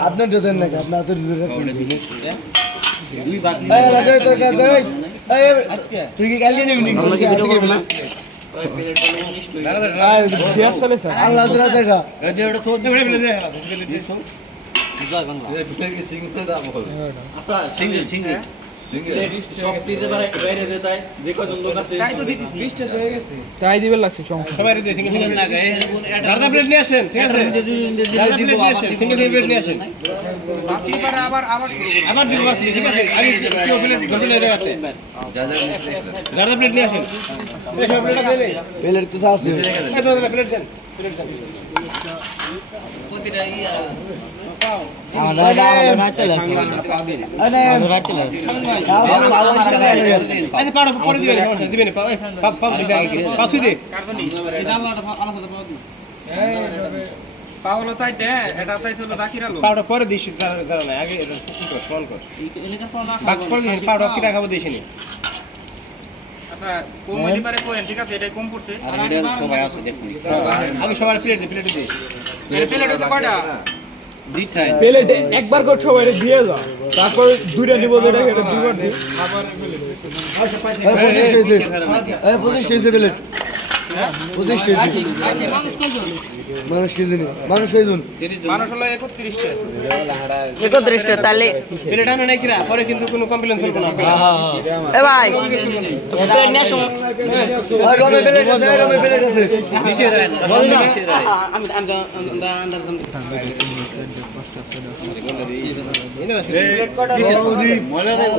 আপনার দেন নাকি আপনার তো দূরে রাখছেন দুই ভাগ এই তো কা দেই এই তুই কি কালি নিবি নি কি আজকে তো সিঙ্গেল তাই দিবে লাগছে সমস্যা সবাই দিয়ে সিঙ্গেল সিঙ্গেল না গায়ে দাদা প্লেট নিয়ে আসেন ঠিক আছে? দাদা প্লেট নিয়ে আসেন সিঙ্গেল সিঙ্গেল প্লেট নিয়ে আসেন। আবার আবার আবার দিব বাসি ঠিক আছে? আগে কেউ প্লেট ধরবে না দেখাতে দাদা প্লেট নিয়ে আসেন। এই সব প্লেট আছে নেই? তো আছে। এই দাদা প্লেট দেন প্লেট দেন। আমাদের আমাদের না আচ্ছা পাওলো চাইতে এটা চাইছিল দাখির আলো পাউডার পরে দিস যারা যারা নাই আগে এটা কি কর কর বাক পাউডার কি রাখাবো আচ্ছা ঠিক আছে এটাই কম পড়ছে সবাই আছে দেখুন আগে সবার প্লেট দে প্লেট দে প্লেট হচ্ছে কয়টা দিচ্ছেন পেলে একবার করে সবাই দিয়ে দাও। তারপর দুইটা নিব যেটা এটা দুইবার দিই। এই পঁচিশ কেজি পেলে। পঁচিশ কেজি মানুষ কেজি নেই মানুষ কেজি মানুষ হলো একত্রিশটা একত্রিশটা তাহলে পরে কিন্তু কোনো কমপ্লেন চলবে না এ ভাই মজা দেবো